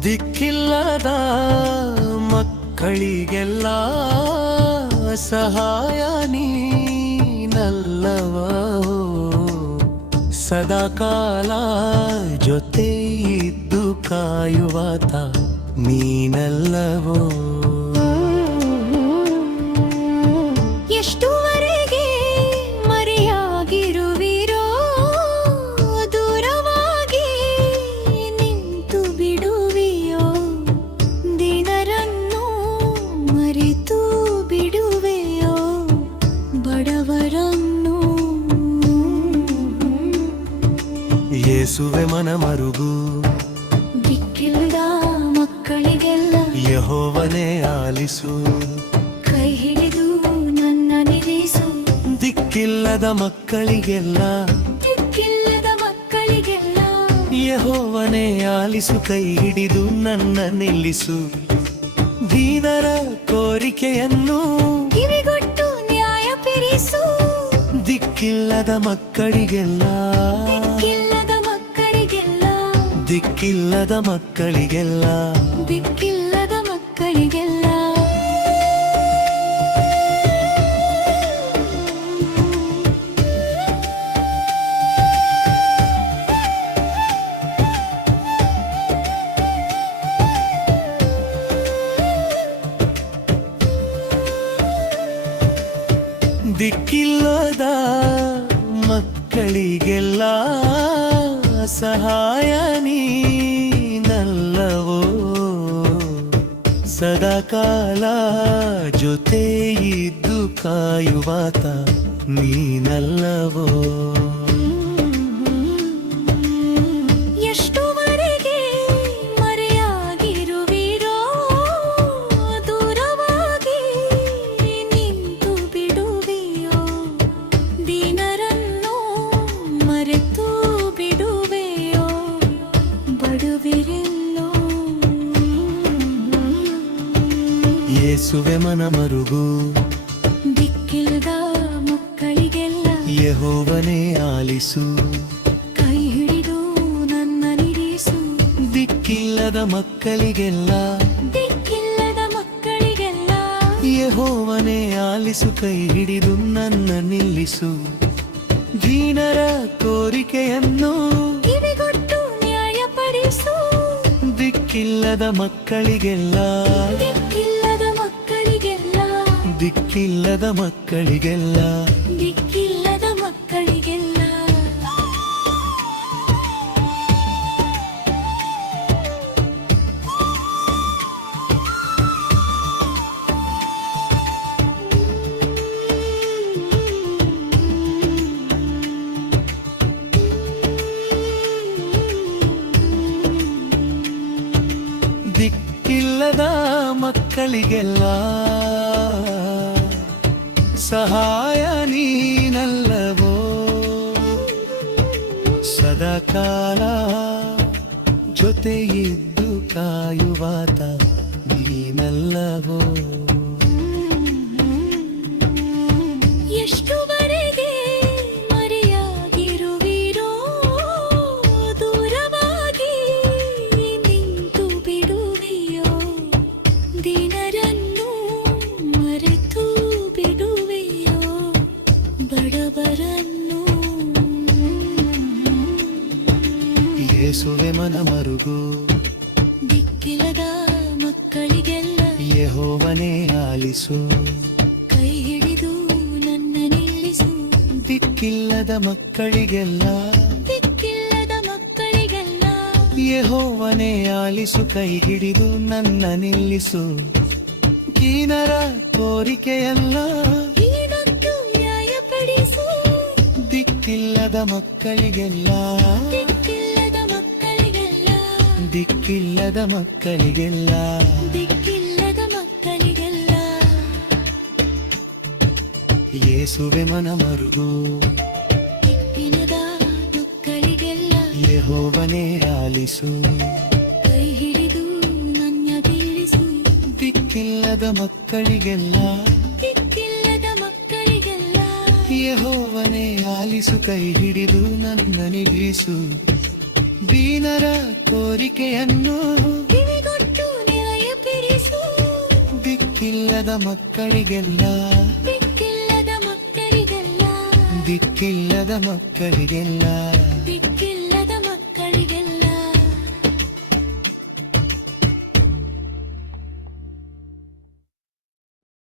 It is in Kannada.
ದಿಕ್ಕಿಲ್ಲದ ಮಕ್ಕಳಿಗೆಲ್ಲ ಸಹಾಯ ನೀನಲ್ಲವೋ, ಸದಾಕಾಲ ಜೊತೆ ಇದ್ದು ಕಾಯುವಾತ ನೀನಲ್ಲವೋ. ಎಷ್ಟುವರೆಗೆ ಮರೆಯಾಗಿರುವಿರೋ, ದೂರವಾಗಿ ನಿಂತು ಬಿಡುವೆಯೋ, ದಿನರನ್ನು ಮರೆತು ಬಿಡುವೆಯೋ, ಬಡವರನ್ನು. ಯೇಸುವೆ ಮನ ಮರುಗು, ದಿಕ್ಕಿಲ್ಲದ ಮಕ್ಕಳಿಗೆಲ್ಲ ಯೆಹೋವನೇ ಆಲಿಸು, ಕೈ ಹಿಡಿದು ನನ್ನ ನಿಲ್ಲಿಸು. ದಿಕ್ಕಿಲ್ಲದ ಮಕ್ಕಳಿಗೆಲ್ಲ, ದಿಕ್ಕಿಲ್ಲದ ಮಕ್ಕಳಿಗೆಲ್ಲ ಯೆಹೋವನೇ ಆಲಿಸು, ಕೈ ಹಿಡಿದು ನನ್ನ ನಿಲ್ಲಿಸು. ದೀನರ ಕೋರಿಕೆಯನ್ನು ಕಿವಿಗೊಟ್ಟು ನ್ಯಾಯಪಡಿಸು. ದಿಕ್ಕಿಲ್ಲದ ಮಕ್ಕಳಿಗೆಲ್ಲ, ದಿಕ್ಕಿಲ್ಲದ ಮಕ್ಕಳಿಗೆಲ್ಲ, ದಿಕ್ಕಿಲ್ಲದ ಮಕ್ಕಳಿಗೆಲ್ಲ. ದಿಕ್ಕಿಲ್ಲದ ಮಕ್ಕಳಿಗೆಲ್ಲ. ದಿಕ್ಕಿಲ್ಲದ ಮಕ್ಕಳಿಗೆಲ್ಲ ಸಹಾಯ ನೀನಲ್ಲವೋ, ಸದಾಕಾಲ ಜೊತೆ ಇದ್ದು ಕಾಯುವಾತ ನೀನಲ್ಲವೋ. ಎಷ್ಟುವರೆಗೆ ಮರೆಯಾಗಿರುವಿರೋ, ದೂರವಾಗಿ ನಿಂತು ಬಿಡುವೆಯೋ, ದೀನರನ್ನು ಮರೆತು ಬಿಡುವೆಯೋ, ಬಡವರನ್ನು. ಯೇಸುವೆ ಮನ ಮರುಗು, ದಿಕ್ಕಿಲ್ಲದ ಮಕ್ಕಳಿಗೆಲ್ಲ ಯೆಹೋವನೇ ಆಲಿಸು, ಕೈ ಹಿಡಿದು ನನ್ನ ನಿಲ್ಲಿಸು. ದಿಕ್ಕಿಲ್ಲದ ಮಕ್ಕಳಿಗೆಲ್ಲ, ದಿಕ್ಕಿಲ್ಲದ ಮಕ್ಕಳಿಗೆಲ್ಲ ಯೆಹೋವನೇ ಆಲಿಸು, ಕೈ ಹಿಡಿದು ನನ್ನ ನಿಲ್ಲಿಸು. ದೀನರ ಕೋರಿಕೆಯನ್ನು ಕಿವಿಗೊಟ್ಟು ನ್ಯಾಯಪಡಿಸು. ದಿಕ್ಕಿಲ್ಲದ ಮಕ್ಕಳಿಗೆಲ್ಲ, ದಿಕ್ಕಿಲ್ಲದ ಮಕ್ಕಳಿಗೆಲ್ಲ, ದಿಕ್ಕಿಲ್ಲದ ಮಕ್ಕಳಿಗೆಲ್ಲ. ದಿಕ್ಕಿಲ್ಲದ ಮಕ್ಕಳಿಗೆಲ್ಲ. ದಿಕ್ಕಿಲ್ಲದ ಮಕ್ಕಳಿಗೆಲ್ಲ ಸಹಾಯ ನೀನಲ್ಲವೋ, ಸದಾಕಾಲ ಜೊತೆ ಇದ್ದು ಕಾಯುವಾತ ನೀನಲ್ಲವೋ. ಎಷ್ಟುವರೆಗೆ ಮರೆಯಾಗಿರುವಿರೋ, ದೂರವಾಗಿ ನಿಂತು ಬಿಡುವೆಯೋ, ದಿನರನ್ನು ಮರೆತು ಬಿಡುವೆಯೋ, ಬಡವರನ್ನು. ಯೇಸುವೆ ಮನ ಮರುಗು, ದಿಕ್ಕಿಲ್ಲದ ಮಕ್ಕಳಿಗೆಲ್ಲ ಯೆಹೋವನೇ ಆಲಿಸು, ಕೈ ಹಿಡಿದು ನನ್ನ ನಿಲ್ಲಿಸು. ದಿಕ್ಕಿಲ್ಲದ ಮಕ್ಕಳಿಗೆಲ್ಲ, ದಿಕ್ಕಿಲ್ಲದ ಮಕ್ಕಳಿಗೆಲ್ಲ ಯೆಹೋವನೇ ಆಲಿಸು, ಕೈ ಹಿಡಿದು ನನ್ನ ನಿಲ್ಲಿಸು. ದೀನರ ಕೋರಿಕೆಯಲ್ಲ ಹೀನಕ್ಕೂ ನ್ಯಾಯಪಡಿಸು. ದಿಕ್ಕಿಲ್ಲದ ಮಕ್ಕಳಿಗೆಲ್ಲ, ದಿಕ್ಕಿಲ್ಲದ ಮಕ್ಕಳಿಗೆಲ್ಲ, ದಿಕ್ಕಿಲ್ಲದ ಮಕ್ಕಳಿಗೆಲ್ಲ. ದಿಕ್ಕಿಲ್ಲದ ಮಕ್ಕಳಿಗೆಲ್ಲ. ಯೇಸುವೆ ಮನ ಮರುಗು, ದಿಕ್ಕಿಲ್ಲದ ಮಕ್ಕಳಿಗೆಲ್ಲ ಯೆಹೋವನೇ ಆಲಿಸು, ಕೈ ಹಿಡಿದು ನನ್ನ ನಿಲ್ಲಿಸು. ದಿಕ್ಕಿಲ್ಲದ ಮಕ್ಕಳಿಗೆಲ್ಲ, ದಿಕ್ಕಿಲ್ಲದ ಮಕ್ಕಳಿಗೆಲ್ಲ ಯೆಹೋವನೇ ಆಲಿಸು, ಕೈ ಹಿಡಿದು ನನ್ನ ನಿಲ್ಲಿಸು. ದೀನರ ಕೋರಿಕೆಯನ್ನು ದಿಕ್ಕಿಲ್ಲದ ಮಕ್ಕಳಿಗೆಲ್ಲ ದಿಕ್ಕಿಲ್ಲದ ಮಕ್ಕಳಿಗೆಲ್ಲ ದಿಕ್ಕಿಲ್ಲದ ಮಕ್ಕಳಿಗೆಲ್ಲ